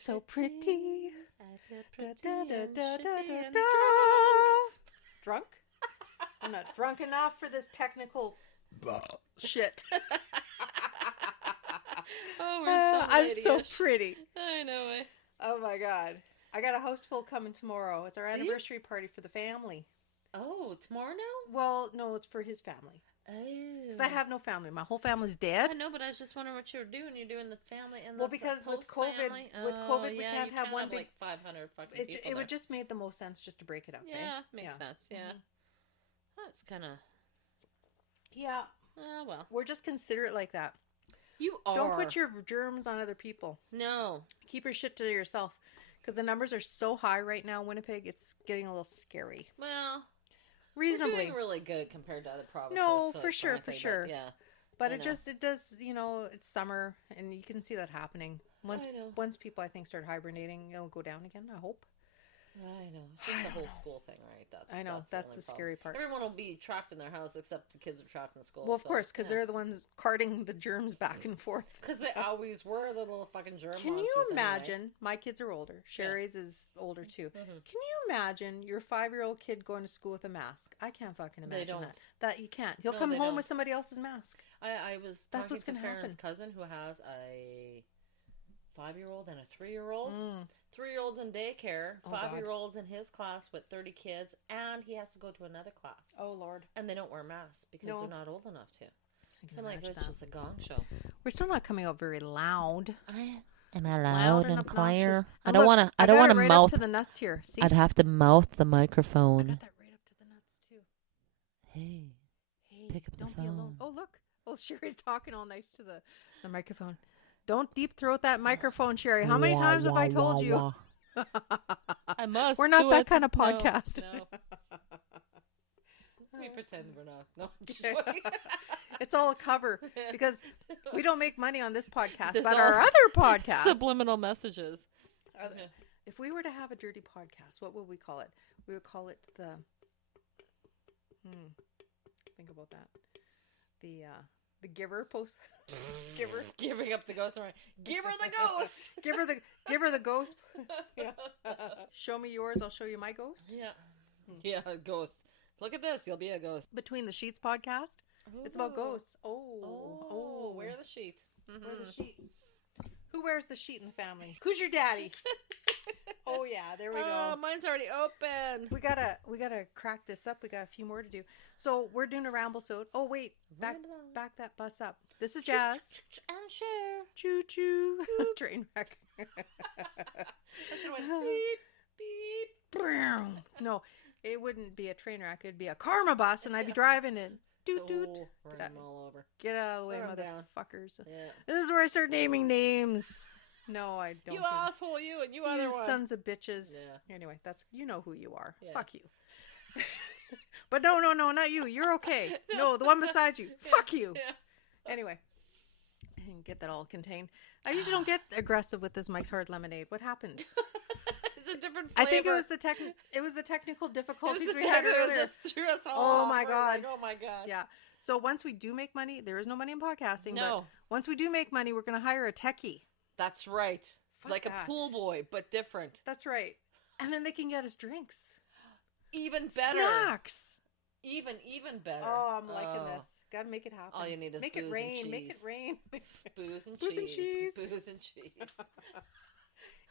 so pretty. I feel pretty and Drunk? I'm not drunk enough for this technical shit. Oh, we're so I'm so ladyish. pretty. I know it. Oh my god. I got a house full coming tomorrow. It's our Do you? anniversary party for the family. Oh, tomorrow now? Well, no, it's for his family. Oh. Because I have no family. My whole family's dead. I know, but I was just wondering what you were doing. You're doing the family and Well, the because with host COVID, family? we Yeah, can't you have one big. like 500 fucking people. It would just make the most sense just to break it up. Yeah, eh? makes sense. Yeah, that's kind of. Yeah. Well, We're just considerate like that. you are. Don't put your germs on other people. No. Keep your shit to yourself. Because the numbers are so high right now in Winnipeg, it's getting a little scary. Well, Reasonably. we're doing really good compared to other provinces. No, so for sure, frankly, for sure. But, yeah. But I it does, it's summer, and you can see that happening. I know. Once people, I think, start hibernating, it'll go down again, I hope. I know. Just the whole school thing, right? I know. That's the scary part. Everyone will be trapped in their house except the kids are trapped in school. Well, of course, because they're the ones carting the germs back and forth. Because they always were the little fucking germ Can monsters. you imagine? Anyway. My kids are older. Sherry's is older too. Mm-hmm. Can you imagine your 5-year-old kid going to school with a mask? I can't fucking imagine don't. that. That you can't. He'll No, come they home don't. with somebody else's mask. I was That's talking what's to gonna Farron's happen. cousin who has a 5-year-old and a 3-year-old. Mm. 3-year-olds in daycare, Oh, God. 5-year-olds in his class with 30 kids, and he has to go to another class. Oh, Lord. And they don't wear masks because No. they're not old enough to. I So can I'm like, imagine it's that. just a gong show. We're still not coming out very loud. Am I Loud loud and and clear? obnoxious. I Oh, don't look, want to. I got don't want it to right mouth. up to the nuts here. See? I'd have to mouth the I microphone. got that right up to the nuts, too. Hey, Hey, Pick up the don't be alone. phone. Oh, look. Oh, Sherry's talking all nice to the microphone. Don't deep throat that microphone, Sherry. How many Wah, times have I wah, told wah, you? wah. I must. We're not do that it. kind of No, podcast. no. We pretend we're not. No, I'm just joking. It's all a cover because we don't make money on this podcast, There's but all our other podcast. Subliminal messages. If we were to have a dirty podcast, what would we call it? We would call it the. Think about that. The giver post. Giver. Giving up the ghost. Give her the ghost. Give her the ghost. Yeah. Show me yours. I'll show you my ghost. Yeah. Yeah, ghost. Look at this. You'll be a ghost. Between the Sheets podcast. It's about Ooh. ghosts. Oh, Oh. wear the sheet. Wear the sheet. Who wears the sheet in the family? Who's your daddy? Oh yeah, there we go. Oh, mine's already open. We gotta crack this up. We got a few more to do. So we're doing a Ramblesode. Oh wait, back that bus up. This is Jazz. And share. Choo choo. Train wreck. I should have went beep, beep. No, it wouldn't be a train wreck. It'd be a karma bus, and I'd be driving it. Doot doot. Oh, run them all over. Get out of the way, Run 'em down. motherfuckers. Yeah. This is where I start naming names. No, I don't. You do that. asshole, you and you other You one. sons of bitches. Yeah. Anyway, that's you know who you are. Yeah. Fuck you. But no, not you. You're okay. No, the one beside you. Yeah. Fuck you. Yeah. Anyway, I didn't get that all contained. I usually don't get aggressive with this Mike's Hard Lemonade. What happened? It's a different I flavor. think it was the technical difficulties It was the we had technical- earlier. just threw us all Oh off. my We're God. like, oh my god. Yeah. So once we do make money, there is no money in podcasting. No. But once we do make money, we're going to hire a techie. That's right. Fuck like that. a pool boy, but different. That's right. And then they can get us drinks. Even better. Snacks. Even better. Oh, I'm liking this. Got to make it happen. All you need is make booze it and rain. Make it cheese. rain. Booze and Booze and cheese. cheese. Booze and cheese.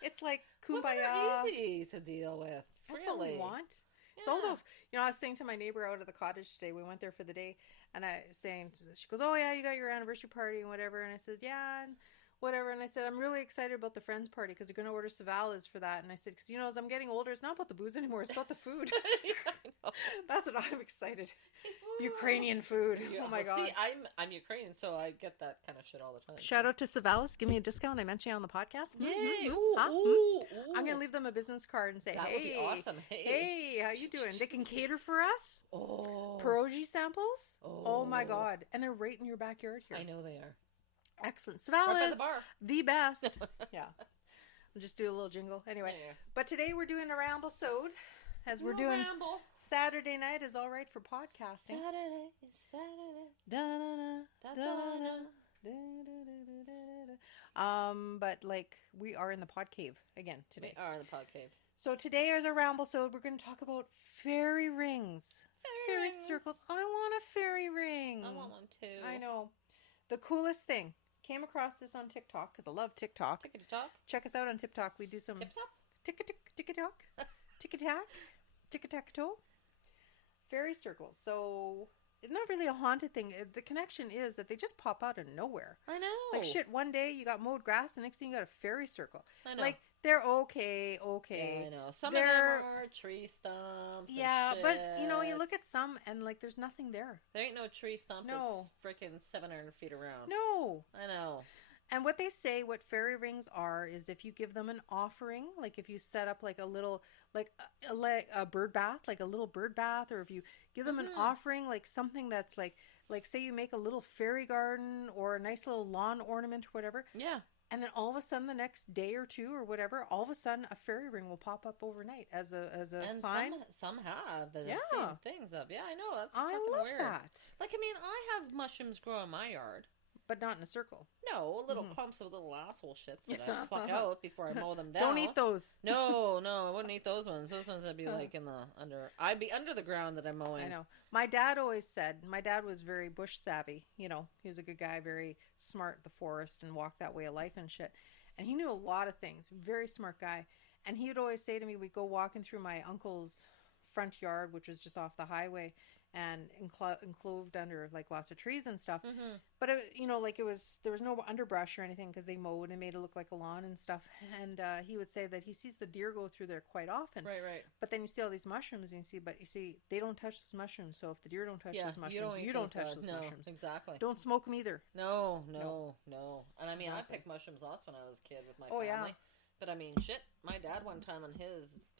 It's like Women kumbaya. are easy to deal with. That's really. all we want. It's all the, I was saying to my neighbor out at the cottage today, we went there for the day, and I was saying, she goes, oh yeah, you got your anniversary party and whatever, and I said, yeah, and whatever, and I said, I'm really excited about the friends party, because they're going to order Savalas for that, and I said, because, as I'm getting older, it's not about the booze anymore, it's about the food. Yeah, I know. That's what I'm excited. Ukrainian food. Yeah, Oh my well, God. See, I'm Ukrainian, so I get that kind of shit all the time. Shout out to Savalas. Give me a discount. I mentioned you on the podcast. Yay! Mhm. Ooh, Huh? ooh, I'm ooh. going to leave them a business card and say, That would be hey, awesome. hey, how you doing? They can cater for us. Oh. Pierogi samples. Oh my Oh. God. And they're right in your backyard here. I know they are. Excellent. Right by Savalas, the bar. the best. Yeah. I'll just do a little jingle. Anyway, Yeah. but today we're doing a Ramblesode. As we're Little doing ramble. Saturday night is all right for podcasting. Saturday is Saturday. Da-na-na, That's all I da-na-na, know. But like we are in the pod cave again We today. are in the pod cave. So today is our Ramblesode. We're going to talk about fairy rings. Fairy rings. circles. I want a fairy ring. I want one too. I know. The coolest thing. Came across this on TikTok because I love TikTok. Tickety-tock. Check us out on TikTok. We do some Tip-top. tick-a-tock, tick-a-tack, tick-a-tack-toe. Fairy circles. So it's not really a haunted thing. The connection is that they just pop out of nowhere. I know. Like shit, one day you got mowed grass, the next thing you got a fairy circle. I know. Like they're okay. Yeah, I know. Some They're- of them are tree stumps. and Yeah, but you know, you shit. look at some and like there's nothing there. There ain't no tree stump No. that's freaking 700 feet around. No. I know. And what they say, what fairy rings are, is if you give them an offering, like if you set up like a little, like a bird bath, like a little bird bath, or if you give them an offering, like something that's like say you make a little fairy garden or a nice little lawn ornament or whatever, Yeah. and then all of a sudden the next day or two or whatever, all of a sudden a fairy ring will pop up overnight as a And sign. some have that Yeah. I've seen things of. Yeah, I know. That's I fucking love weird. that, Like, I mean, I have mushrooms grow in my yard. but not in a circle. No, little clumps of little asshole shits that I pluck out before I mow them down. Don't eat those. No, I wouldn't eat those ones. Those ones I'd be like in the under. I'd be under the ground that I'm mowing. I know. My dad always said, my dad was very bush savvy. You know, he was a good guy, very smart in the forest and walked that way of life and shit. And he knew a lot of things. Very smart guy. And he would always say to me, we'd go walking through my uncle's front yard, which was just off the highway and enclosed under like lots of trees and stuff. Mm-hmm. But it, you know, like there was no underbrush or anything because they mowed and made it look like a lawn and stuff. And he would say that he sees the deer go through there quite often. Right. But then you see all these mushrooms, and you see they don't touch those mushrooms. So if the deer don't touch those mushrooms, you don't touch those mushrooms. Exactly. Don't smoke them either. No. And I mean, Exactly. I picked mushrooms lots when I was a kid with my Oh, family. yeah. But I mean, shit. My dad one time and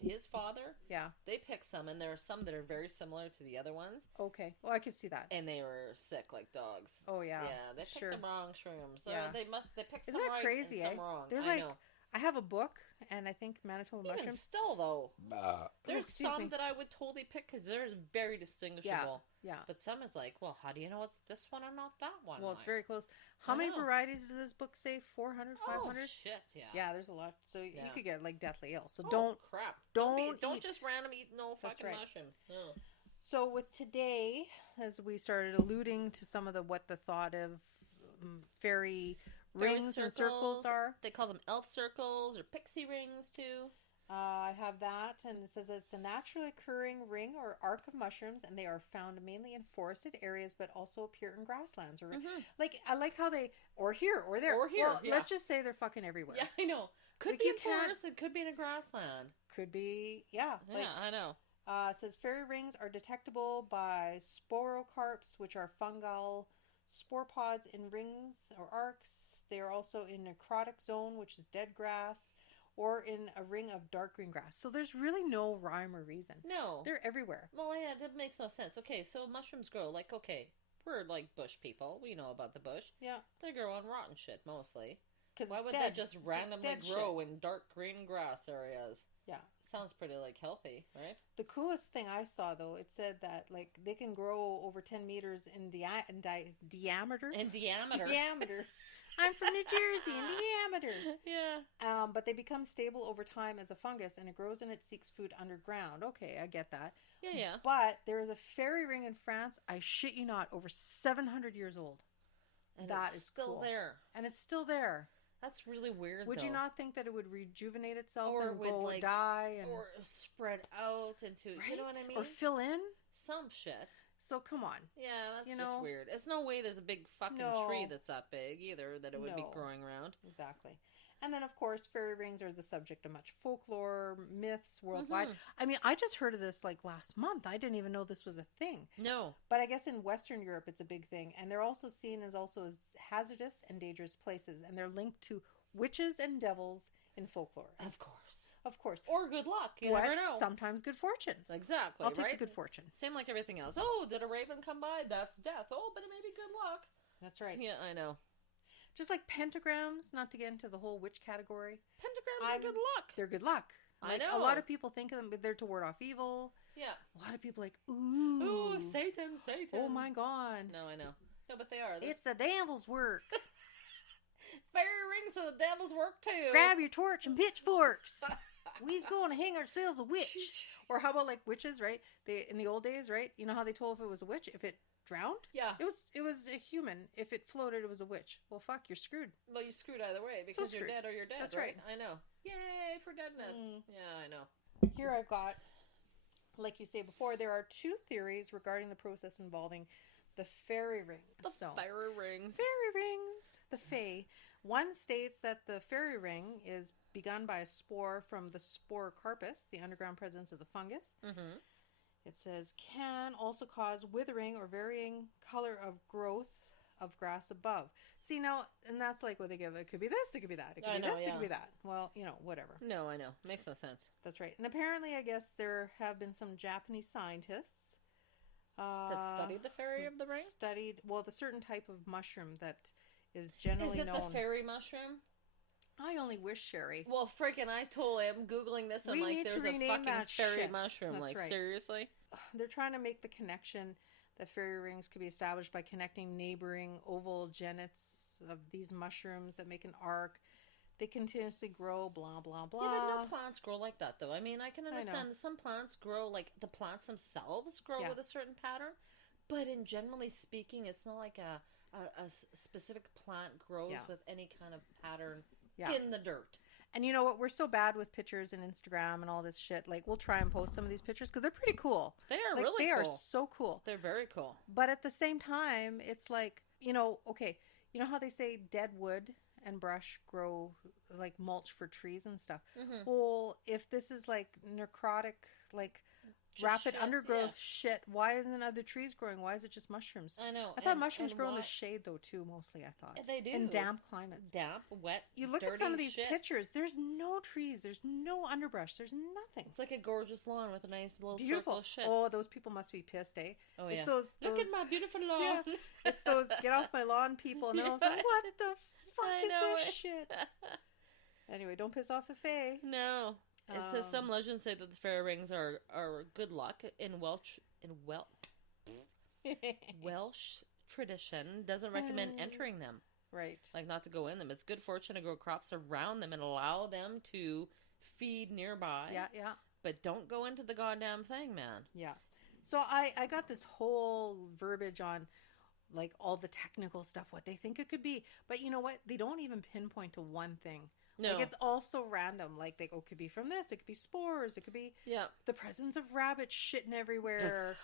his father, Yeah. they picked some, and there are some that are very similar to the other ones, Okay. Well, I could see that. and they were sick like dogs. Oh yeah. Yeah, they picked sure. the wrong shrooms. So Yeah. they picked Isn't some that right crazy? and some Eh? wrong. There's I like know. I have a book, and I think Manitoba Even mushrooms. still though, there's excuse some me. that I would totally pick because they're very distinguishable. Yeah. But some is like, well, how do you know it's this one and not that one? Well, it's Like, very close. How I many know. varieties does this book say? 400, oh 500? shit, yeah. Yeah, there's a lot. So you Yeah. could get like deathly ill. So Oh, don't. crap. don't don't eat. just random eat no That's fucking right. mushrooms. No. So with today, as we started alluding to some of the what the thought of fairy rings and circles are. They call them elf circles or pixie rings too. I have that, and it says it's a naturally occurring ring or arc of mushrooms, and they are found mainly in forested areas, but also appear in grasslands. Or like I like how they or here or there Or here, Well, yeah. let's just say they're fucking everywhere. Yeah, I know. Could Like, be you in can't- forest. It could be in a grassland. Could be, yeah. Yeah, Like, I know. it says fairy rings are detectable by sporocarps, which are fungal spore pods in rings or arcs. They are also in necrotic zone, which is dead grass, or in a ring of dark green grass. So there's really no rhyme or reason. No. They're everywhere. Well, yeah, that makes no sense. Okay, so mushrooms grow. Like, okay, we're like bush people. We know about the bush. Yeah. They grow on rotten shit mostly. Because Why would they just randomly grow in dark green grass areas? Yeah. Sounds pretty like healthy, right? The coolest thing I saw, though, it said that like they can grow over 10 meters in diameter. In diameter. Diameter. I'm from New Jersey. In diameter. Yeah. But they become stable over time as a fungus, and it grows and it seeks food underground. Okay, I get that. Yeah. But there is a fairy ring in France, I shit you not, over 700 years old. And That it's is still cool. there. And it's still there. That's really weird. Would you though. not think that it would rejuvenate itself Or and would, go like, die? And, or spread out into, right? you know what I mean? Or fill in? Some shit. So come on. Yeah, that's You just know? weird. It's no way there's a big fucking No. tree that's that big either that it would be No. growing around. Exactly. And then, of course, fairy rings are the subject of much folklore, myths worldwide. Mhm. I mean, I just heard of this like last month. I didn't even know this was a thing. No. But I guess in Western Europe, it's a big thing. And they're also seen as hazardous and dangerous places. And they're linked to witches and devils in folklore. Of course. Of course. Or good luck. You But never know. sometimes good fortune. Exactly. I'll take right? the good fortune. Same like everything else. Oh, did a raven come by? That's death. Oh, but it may be good luck. That's right. Yeah, I know. Just like pentagrams, not to get into the whole witch category. Pentagrams are good luck. They're good luck. I Like, know. A lot of people think of them, but they're to ward off evil. Yeah. A lot of people like, ooh. Ooh, Satan, Satan. Oh my God. No, I know. No, but they are. It's the devil's work. fairy rings are the devil's work too. Grab your torch and pitchforks. We's going to hang ourselves a witch. Or how about like witches, right? They in the old days, right? You know how they told if it was a witch, if it drowned, Yeah. it was a human. If it floated, it was a witch. Well, fuck, you're screwed. Well, you're screwed either way because you're dead or you're dead. That's right. I know. Yay for deadness. Yeah, I know. Here I've got, like you say before, there are two theories regarding the process involving the fairy ring. The fairy rings. Fairy rings. The fae. One states that the fairy ring is begun by a spore from the spore carpus, the underground presence of the fungus. Mm-hmm. It says, can also cause withering or varying color of growth of grass above. See, now, and that's like what they give. It could be this, it could be that. It could be this, it could be that. Well, whatever. No, I know. Makes no sense. That's right. And apparently, I guess, there have been some Japanese scientists that studied the fairy of the ring? Studied, well, the certain type of mushroom that is generally known. Is it the fairy mushroom? I only wish, Sherry. Well, freaking, I totally am Googling this and like, there's a fucking fairy mushroom. That's like, right. Seriously? They're trying to make the connection that fairy rings could be established by connecting neighboring oval genets of these mushrooms that make an arc. They continuously grow, blah, blah, blah. Yeah, but no plants grow like that, though. I mean, I can understand that some plants grow, like, the plants themselves grow with a certain pattern. But in generally speaking, it's not like a specific plant grows with any kind of pattern in the dirt. And you know what? We're so bad with pictures and Instagram and all this shit. Like, we'll try and post some of these pictures because they're pretty cool. They are like, really cool. They cool. are so cool. They're very cool. But at the same time, it's like, okay, you know how they say dead wood and brush grow like mulch for trees and stuff? Mm-hmm. Well, if this is like necrotic, like just rapid shit, undergrowth shit, why isn't other trees growing? Why is it just mushrooms? I know. I thought mushrooms grow in the shade though too, mostly. I thought they do in damp climates. Damp, wet. You look dirty at some of these shit. pictures. There's no trees. There's no underbrush. There's nothing. It's like a gorgeous lawn with a nice little beautiful circle of shit. Oh, those people must be pissed, eh? Oh it's yeah. those, look at my beautiful lawn. Yeah, it's those get off my lawn people, and they're all like, "What the fuck is this shit?" Anyway, don't piss off the fae. No. It says some legends say that the fairy rings are good luck in Welsh tradition doesn't recommend entering them. Right. Like not to go in them. It's good fortune to grow crops around them and allow them to feed nearby. Yeah, yeah. But don't go into the goddamn thing, man. Yeah. So I got this whole verbiage on like all the technical stuff, what they think it could be. But you know what? They don't even pinpoint to one thing. No. Like, it's all so random. Like, they go, it could be from this. It could be spores. It could be the presence of rabbits shitting everywhere.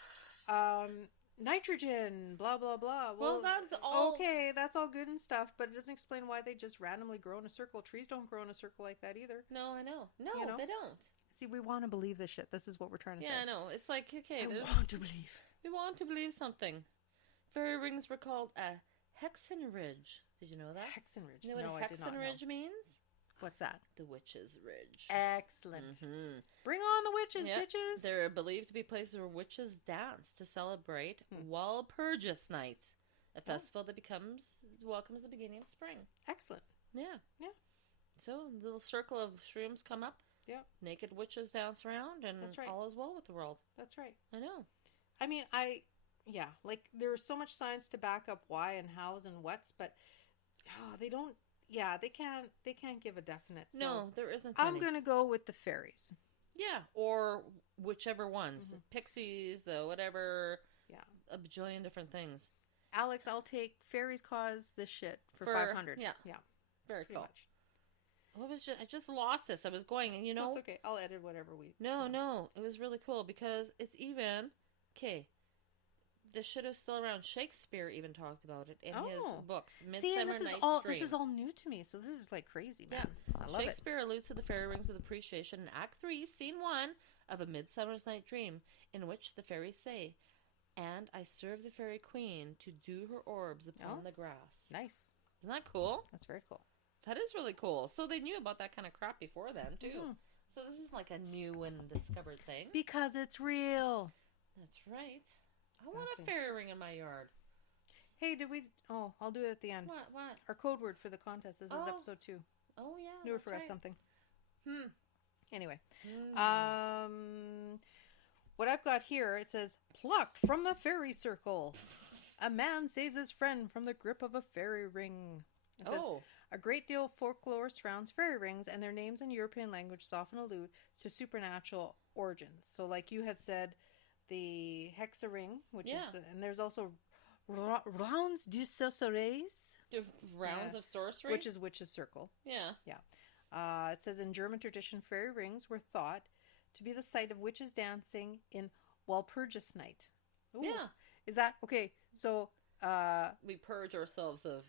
Nitrogen, blah, blah, blah. Well, that's all... Okay, that's all good and stuff, but it doesn't explain why they just randomly grow in a circle. Trees don't grow in a circle like that either. No, I know. No, they don't. See, we want to believe this shit. This is what we're trying to say. Yeah, I know. It's like, okay... I want to believe. We want to believe something. Fairy rings were called a Hexenridge. Did you know that? Hexenridge. You know what I did not know. Hexenridge means? What's that? The Witch's Ridge. Excellent. Mm-hmm. Bring on the witches, bitches. They're believed to be places where witches dance to celebrate Walpurgis Night, a festival that welcomes the beginning of spring. Excellent. Yeah. Yeah. So a little circle of shrooms come up. Yep. Naked witches dance around, and all is well with the world. That's right. I know. I mean, like there's so much science to back up why and hows and what's, but they don't. Yeah, they can't give a definite. So no, there isn't. I'm going to go with the fairies. Yeah, or whichever ones. Pixies, the whatever. Yeah. A bajillion different things. Alex, I'll take fairies cause this shit for 500. Yeah. Yeah. Very cool. Much. I just lost this. I was going, and That's okay. I'll edit whatever we... No. It was really cool because it's even... Okay. This shit is still around. Shakespeare even talked about it in his books. Midsummer Night's Dream. This is all new to me, so this is like crazy, man. Yeah. I love Shakespeare alludes to the fairy rings with appreciation in Act 3, Scene 1 of A Midsummer's Night Dream, in which the fairies say, "And I serve the fairy queen to dew her orbs upon the grass." Nice. Isn't that cool? That's very cool. That is really cool. So they knew about that kind of crap before then, too. Mm. So this is like a new and discovered thing. Because it's real. That's right. Exactly. I want a fairy ring in my yard. Hey, did we... Oh, I'll do it at the end. What? Our code word for the contest. This is episode 2. Oh, yeah. Knew we forgot something. Anyway. What I've got here, it says, plucked from the fairy circle. A man saves his friend from the grip of a fairy ring. It says, A great deal of folklore surrounds fairy rings, and their names in European languages often allude to supernatural origins. So, like you had said, the hexa ring, which is and there's also rounds du sorceresse. Rounds of sorcery? Which is witch's circle. Yeah. Yeah. It says in German tradition, fairy rings were thought to be the site of witches dancing in Walpurgis night. Ooh. Yeah. Is that okay? So we purge ourselves of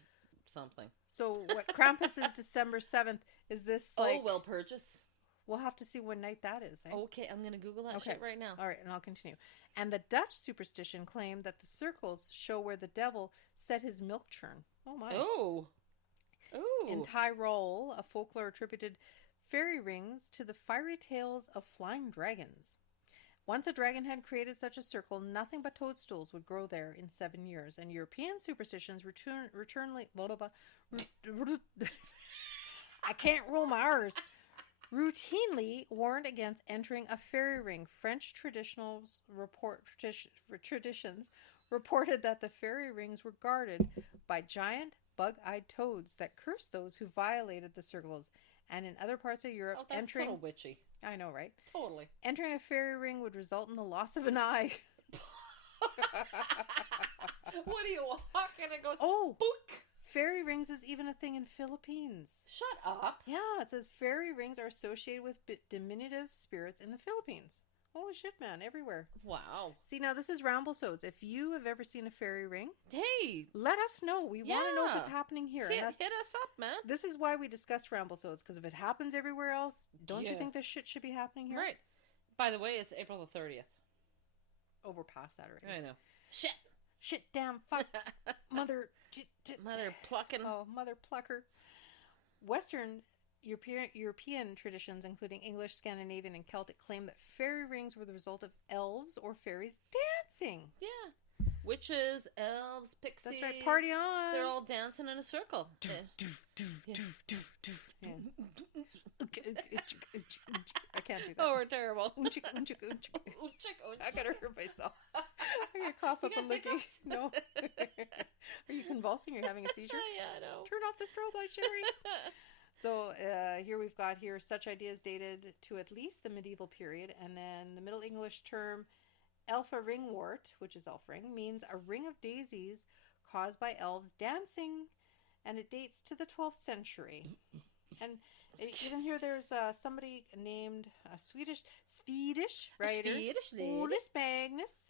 something. So what Krampus is December 7th. Is this like Walpurgis? We'll have to see what night that is. Eh? Okay, I'm going to Google that shit right now. All right, and I'll continue. And the Dutch superstition claimed that the circles show where the devil set his milk churn. Oh my. Oh. In Tyrol, a folklore attributed fairy rings to the fiery tales of flying dragons. Once a dragon had created such a circle, nothing but toadstools would grow there in 7 years, and European superstitions I can't roll my R's. Routinely warned against entering a fairy ring. French traditions reported that the fairy rings were guarded by giant bug-eyed toads that cursed those who violated the circles. And in other parts of Europe, that's total witchy. I know, right? Totally. Entering a fairy ring would result in the loss of an eye. What are you walking and goes? Oh, book. Fairy rings is even a thing in Philippines. Shut up. Yeah, it says fairy rings are associated with diminutive spirits in the Philippines. Holy shit, man, everywhere. Wow. See, now this is Ramblesodes. If you have ever seen a fairy ring, hey, let us know. We want to know if it's happening here. Hit us up, man. This is why we discuss Ramblesodes, because if it happens everywhere else, don't you think this shit should be happening here? Right. By the way, it's April the 30th. Oh, we're past that already. I know. Shit, damn, fuck, mother... Mother plucking. Oh, mother plucker. Western European traditions, including English, Scandinavian, and Celtic, claim that fairy rings were the result of elves or fairies dancing. Yeah. Witches, elves, pixies. That's right. Party on. They're all dancing in a circle. I can't do that. Oh, we're terrible. I gotta hurt myself. I'm gonna cough up a loogie. No. Are you convulsing? You're having a seizure? Yeah, I know. Turn off the strobe light, Sherry. So here we've got such ideas dated to at least the medieval period, and then the Middle English term Elfa ringwort, which is elf ring, means a ring of daisies caused by elves dancing, and it dates to the 12th century. And even here there's somebody named a Swedish writer, Ulrich Magnus.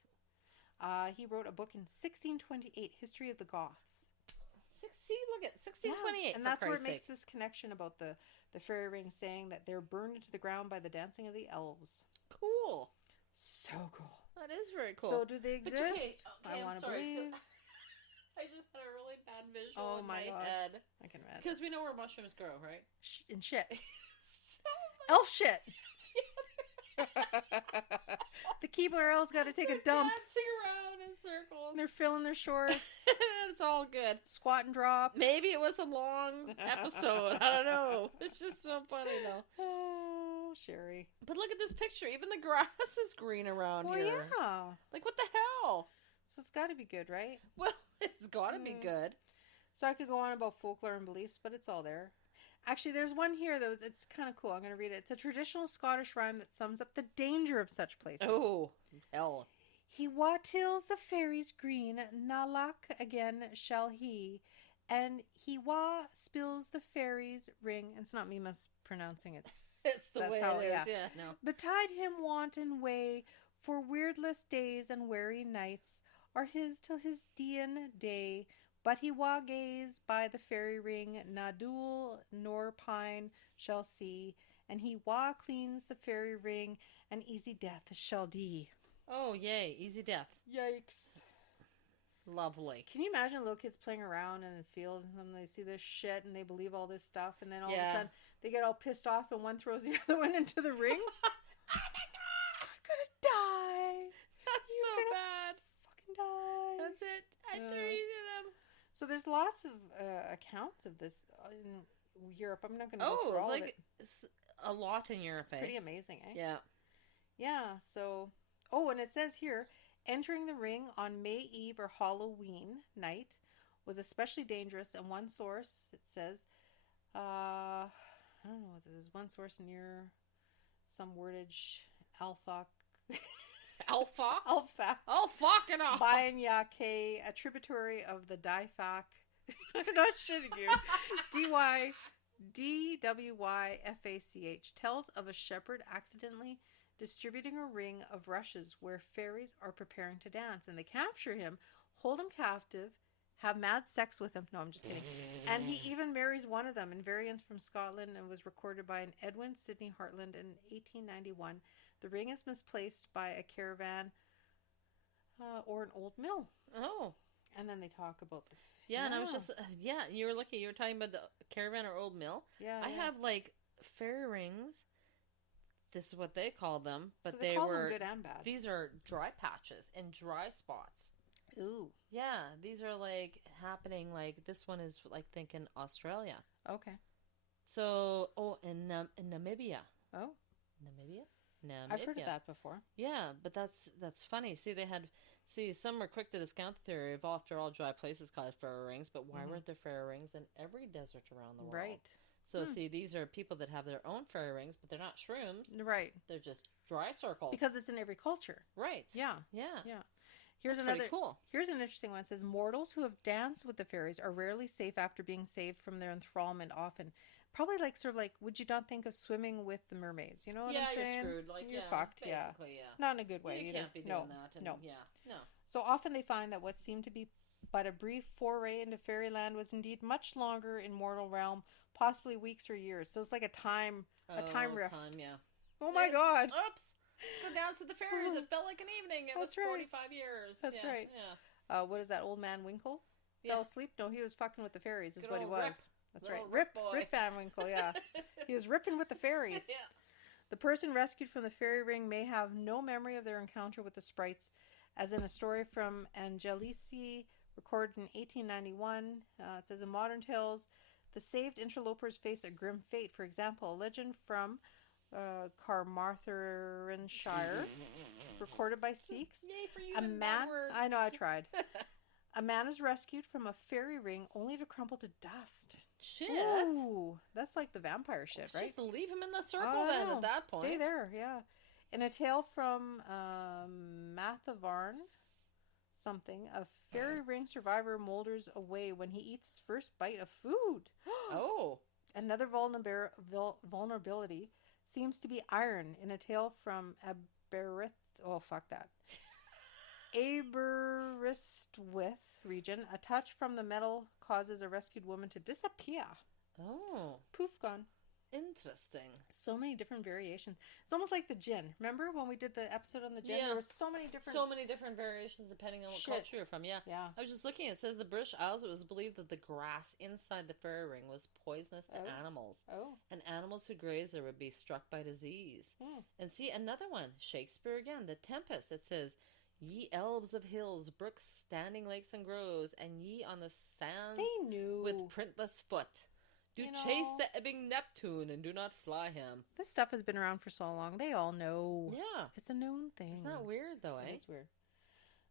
He wrote a book in 1628, History of the Goths. Look at 1628. Yeah, and that's where it makes this connection about the fairy ring, saying that they're burned into the ground by the dancing of the elves. Cool. So cool. That is very cool. So do they exist? I want to believe. I just had a really bad visual in my head. I can imagine. Because we know where mushrooms grow, right? In shit. Elf shit. The Keebler elves got to take a dump. Dancing around in circles. And they're filling their shorts. It's all good. Squat and drop. Maybe it was a long episode. I don't know. It's just so funny though. Oh, Sherry. But look at this picture. Even the grass is green around here. Well, yeah. Like, what the hell? So it's got to be good, right? Well, it's got to be good. So I could go on about folklore and beliefs, but it's all there. Actually, there's one here, though. It's kind of cool. I'm going to read it. It's a traditional Scottish rhyme that sums up the danger of such places. Oh, hell. He wattils the fairies green, na luck again shall he, and he spills the fairies ring. It's not me mispronouncing it. It's the way it is, yeah. No. Betide him wanton way, for weirdless days and weary nights are his till his dean day. But he gaze by the fairy ring, na dule nor pine shall see, and he cleans the fairy ring, and easy death shall die. Oh, yay. Easy death. Yikes. Lovely. Can you imagine little kids playing around in the field and they see this shit and they believe all this stuff, and then all of a sudden they get all pissed off and one throws the other one into the ring? Oh my god! I'm gonna die! That's so bad. Fucking die. That's it. I threw you to them. So there's lots of accounts of this in Europe. I'm not going to go through all of it. It's a lot in Europe. It's pretty amazing, eh? Yeah. Yeah, so... Oh, and it says here, entering the ring on May Eve or Halloween night was especially dangerous, and one source, it says, I don't know what this is. One source near some wordage. Alpha. Alpha? Alpha. Oh, fucking off. Bayanyake, a tributary of the Dyfak. I'm not shitting you. DWYFACH tells of a shepherd accidentally distributing a ring of rushes where fairies are preparing to dance, and they capture him, hold him captive, have mad sex with him. No, I'm just kidding. And he even marries one of them in variants from Scotland and was recorded by an Edwin Sidney Hartland in 1891. The ring is misplaced by a caravan or an old mill. Oh. And then they talk about the... Yeah, and I was just... you were lucky. You were talking about the caravan or old mill. Yeah, I have, like, fairy rings. This is what they call them. But so they call were... them good and bad. These are dry patches and dry spots. Ooh. Yeah, these are, like, happening, like... This one is, like, thinking Australia. Okay. So... Oh, in Namibia. Oh. Namibia? I've heard of that before. Yeah, but that's funny. See, some were quick to discount the theory of after all dry places caused fairy rings, but why weren't there fairy rings in every desert around the world? Right. So see, these are people that have their own fairy rings, but they're not shrooms. Right. They're just dry circles. Because it's in every culture. Right. Yeah. Yeah. Yeah. Here's That's another pretty cool. Here's an interesting one. It says mortals who have danced with the fairies are rarely safe after being saved from their enthrallment. Often, probably like sort of like, would you not think of swimming with the mermaids? You know what I'm saying? You're screwed. Like, you're fucked. Yeah. Not in a good way you either. Can't be doing that. And, no. Yeah. No. So often they find that what seemed to be but a brief foray into fairyland was indeed much longer in mortal realm, possibly weeks or years. So it's like a time rift. Oh my God. Oops. Let's go down to the fairies. It felt like an evening. It was 45 years. That's right. Yeah. What is that, old man Winkle? Fell asleep? No, he was fucking with the fairies is Good what he old was. Rip. That's Little right. boy. Rip Van Winkle, yeah. He was ripping with the fairies. Yeah. The person rescued from the fairy ring may have no memory of their encounter with the sprites, as in a story from Angelici recorded in 1891. It says in modern tales, the saved interlopers face a grim fate. For example, a legend from Carmarthenshire, recorded by Sikhs. Yay for you and bad words. I know, I tried. A man is rescued from a fairy ring only to crumble to dust. Shit. Ooh, that's like the vampire shit, right? Just leave him in the circle then at that point. Stay there, yeah. In a tale from Mathavarn, a fairy ring survivor molders away when he eats his first bite of food. Oh. Another vulnerability seems to be iron in a tale from Aberystwyth. Oh, fuck that. Aberystwyth region. A touch from the metal causes a rescued woman to disappear. Oh. Poof, gone. Interesting. So many different variations. It's almost like the gin. Remember when we did the episode on the gin? Yeah. There were so many different variations depending on what culture you're from. Yeah. I was just looking. It says the British Isles, it was believed that the grass inside the fairy ring was poisonous to animals. Oh. And animals who grazed there would be struck by disease. And see, another one. Shakespeare again. The Tempest. It says, ye elves of hills, brooks, standing lakes and groves, and ye on the sands they knew. With printless foot. Do chase the ebbing Neptune and do not fly him. This stuff has been around for so long. They all know. Yeah. It's a known thing. It's not weird, though, eh? It's weird.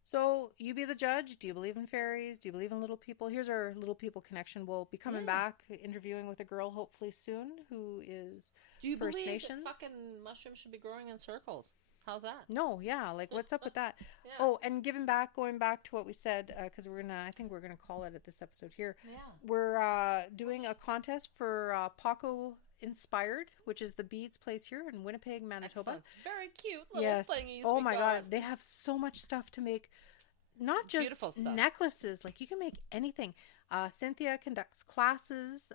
So, you be the judge. Do you believe in fairies? Do you believe in little people? Here's our little people connection. We'll be coming back, interviewing with a girl, hopefully soon, who is Do you First believe Nations. that fucking mushrooms should be growing in circles? How's that? No, yeah. Like, what's up with that? Yeah. Oh, and going back to what we said, because I think we're going to call it at this episode here. Yeah. We're doing a contest for Paco Inspired, which is the beads place here in Winnipeg, Manitoba. Excellent. Very cute little thingies. Oh my God. They have so much stuff to make. Not just beautiful stuff. Necklaces. Like, you can make anything. Cynthia conducts classes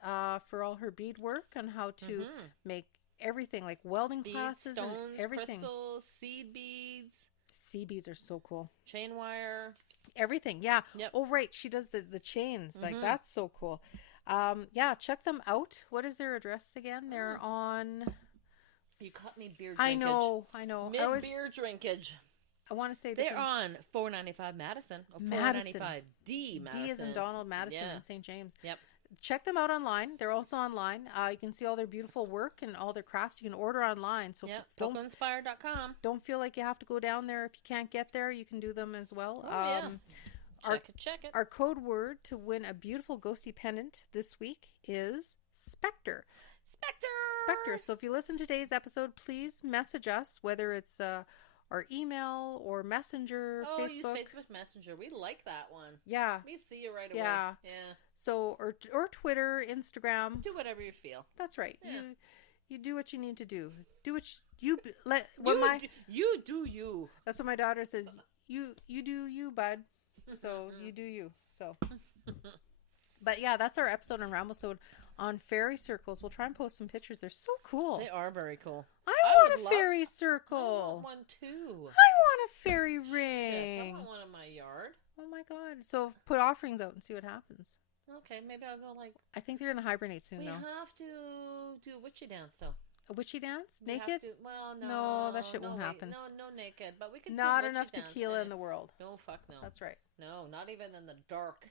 for all her bead work on how to make everything, like welding beads, classes, stones, and everything. Crystals, seed beads. Seed beads are so cool. Chain wire. Everything, yeah. Yep. Oh, right. She does the chains. Like, that's so cool. Yeah, check them out. What is their address again? They're on... You caught me beer drinkage. I know. Mid-beer drinkage. I want to say they're on 495 Madison. Or Madison. 495 D Madison. D is in Donald, Madison, and St. James. Yep. Check them out online. They're also online. You can see all their beautiful work and all their crafts. You can order online. So FocalInspire.com. Don't feel like you have to go down there. If you can't get there, you can do them as well. Check it. Our code word to win a beautiful ghosty pendant this week is Spectre. Spectre. So if you listen to today's episode, please message us, whether it's our email or Messenger, Facebook. Use Facebook Messenger. We like that one. Yeah. We see you right away. Yeah. So, or Twitter, Instagram. Do whatever you feel. That's right. Yeah. You do what you need to do. Do what you do you. That's what my daughter says. You do you, bud. So you do you. So. But yeah, that's our episode on Ramblesode on fairy circles. We'll try and post some pictures. They're so cool. They are very cool. I want a fairy circle. I want one too. I want a fairy ring. I want one in my yard. Oh my god. So put offerings out and see what happens. Okay, maybe I'll go I think they're going to hibernate soon, we though. have to do a witchy dance, though. A witchy dance? We Naked? No, that shit won't happen. No, naked. But we can not do enough dance tequila in the world. No, fuck no. That's right. No, not even in the dark.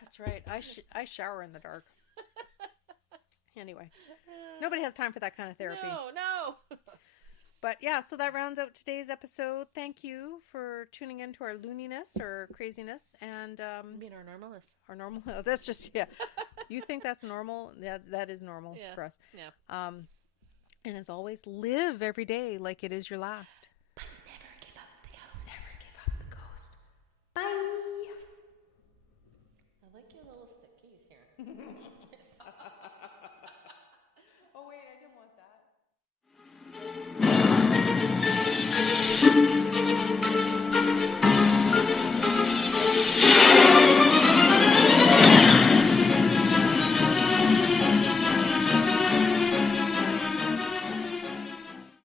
That's right. I shower in the dark. Anyway, nobody has time for that kind of therapy. No. But yeah, so that rounds out today's episode. Thank you for tuning into our looniness or craziness and being our normalness. Our normal. That's just You think that's normal? That is normal for us. Yeah. And as always, live every day like it is your last.